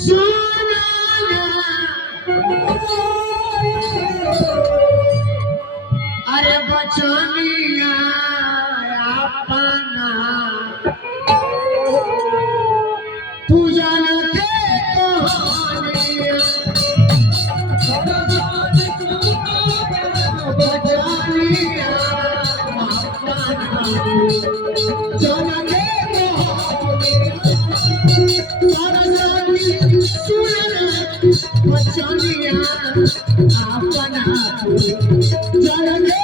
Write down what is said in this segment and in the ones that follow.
सुना अरे बचनिया अपना तू जान के कहानिया बचनिया अपना जान के कहानिया सुना बचनिया अपना जान के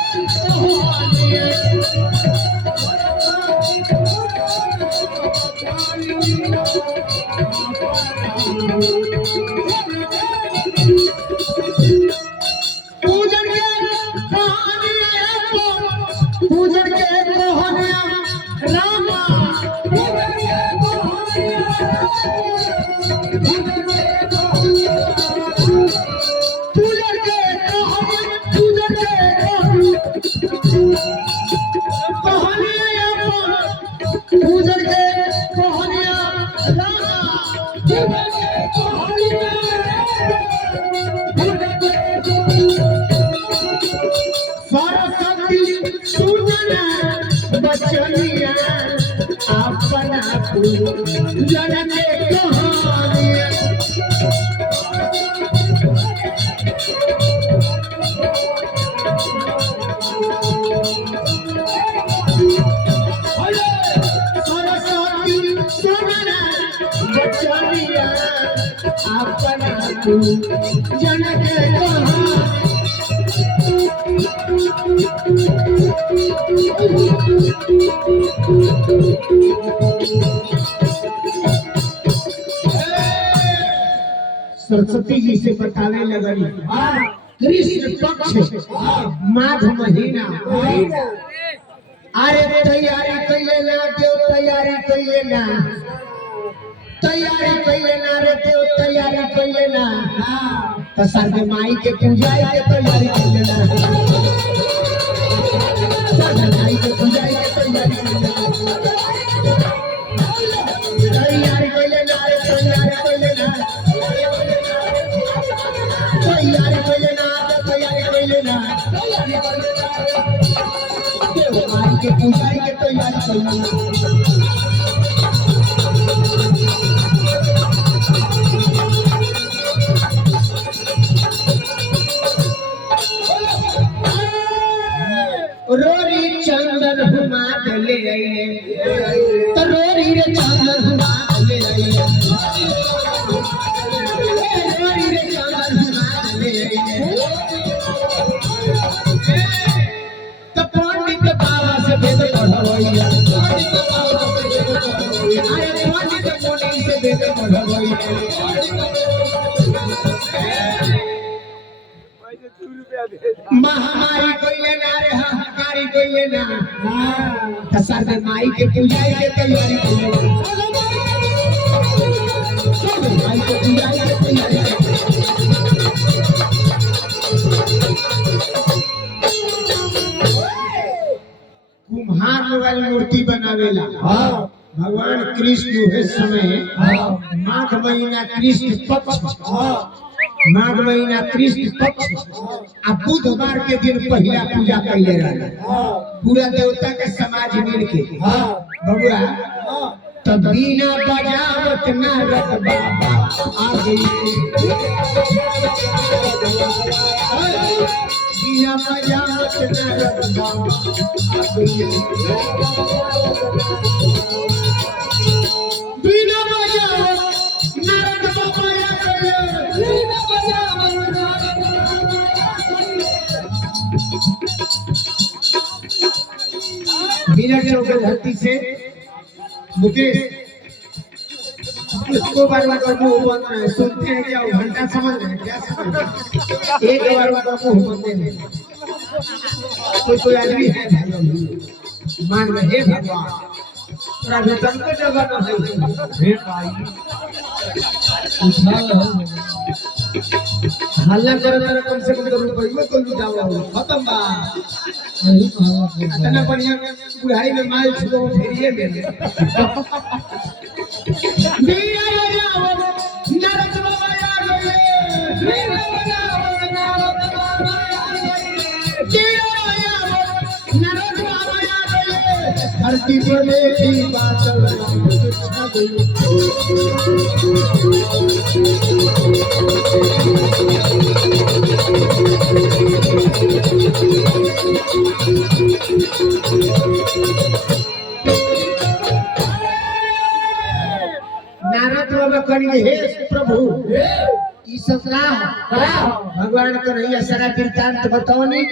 बचनिया अपना जन के कहानिया सरस्वती सुना बचनिया अपना जन के कहानिया सरस्वती जी से बताने लगली कृष्ण पक्ष माघ महीना अरे तैयारी कैले ना देव तैयारी कैले ना रे देव तैयारी कैले ना तो सरगे माई के पूजा के तैयारी कैले ना सरगे माई के पूजा के तैयारी कैले ना तैयारी कैले ना रे तैयारी कैले ना तैयारी कैले ना तैयारी कैले ना देव माई के पूजा के तैयारी कैले ना रोरी चंदन हुमा ले आइए तो रोरी रे चंदन हुमा ले आइए रोरी रे चंदन हुमा ले आइए तो पंडित बाबा से वेद पढ़वैया अरे पंडित मोनी से वेद पढ़वैया महामारी कोइले ना रे हाहाकारी कोइले ना तो सरगे माई के पूजा के तैयारी कोइले सरगे माई के पूजा के तैयारी कुम्हार लोग मूर्ति बनावेला भगवान कृष्ण के समय माघ महीना कृष्ण पक्ष माघ महीना कृष्ण पक्ष आ बुधवार के दिन पहला पूजा कैले रहा पूरा देवता के समाज मिल के बबुआ तब बिना बजावत नारद बाबा आ गई बिना बजावत नारद बाबा आ गई बिना बजावत नारद बाबा आ गई बिना चौक धरती से मुकेश इसको बार बार मुंह बंद रहे सुनते हैं क्या घंटा समझ रहे हैं क्या समझ रहे एक बार मुंह बंद नहीं कोई आदमी है मान रहे भगवान थोड़ा भीतर को जगह न है हे भाई हल्ला करे तो कम से कम रुपये तो लुटावा खत्म बा इतना बढ़िया बुढ़ाई में माल छुओ फेरिए में धरती पर देखी बादल रंग छा गई। नारद बाबा कहेंगे हे प्रभु ई सब भगवान को रहिया सारा वृत्तांत बताओ नहीं।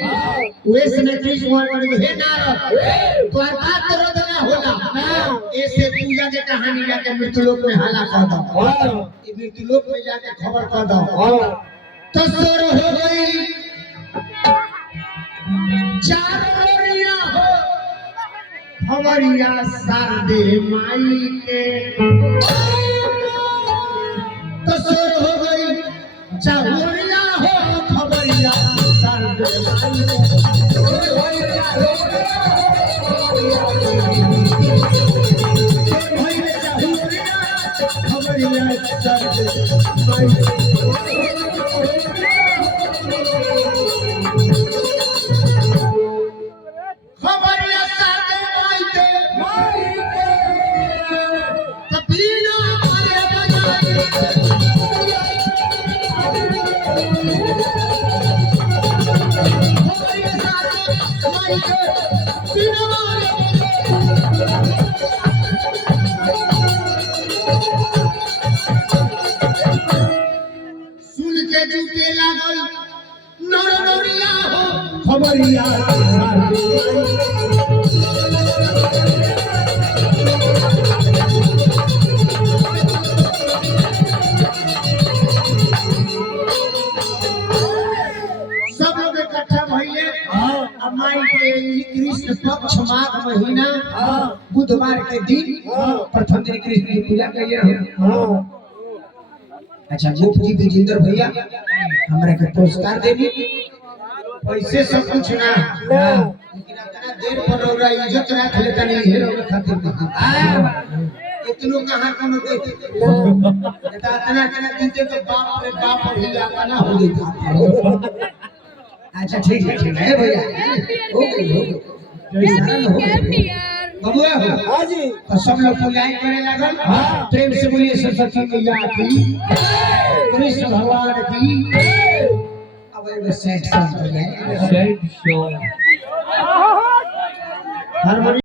वे समय कृष्ण भगवान कहेंगे हे नारद तोहर बात तो रद ना होला, ऐसे पूजा के कहानी जाके मृत्युलोक में हाला कर दो, ये मृत्युलोक में जाके खबर कर दो। तो सोर हो गई चार मोरिया हो खबरिया शारदे माई के, तो सोर हो गई चाहुरिया हो खबरिया शारदे माई सुन के जूते लागल नर नरिया हो खबरिया सब लोग इकट्ठा भइले। माई के कृष्ण पक्ष माघ महीना बुधवार के दिन प्रथम दिन कृष्ण की पूजा कइले रहो। अच्छा गोप जी विजेंद्र भैया हमरा के पुरस्कार देनी, पैसे सब कुछ ना लेकिन इतना देर पर रौरा इज्जत रख लेता नहीं है रौरा खातिर इतनो कहां कोनो देते इतना इतना देते तो बाप रे बाप ही लाका ना हो गई। अच्छा ठीक है भैया हो गई बबुआ हो हां जी। तो सब लोग पूजाएं करे लागल। प्रेम से बोलिए सरस्वती मैया की, कृष्ण भगवान की। अब एक सेट सॉन्ग हो जाए, सेट सॉन्ग हारमोनियम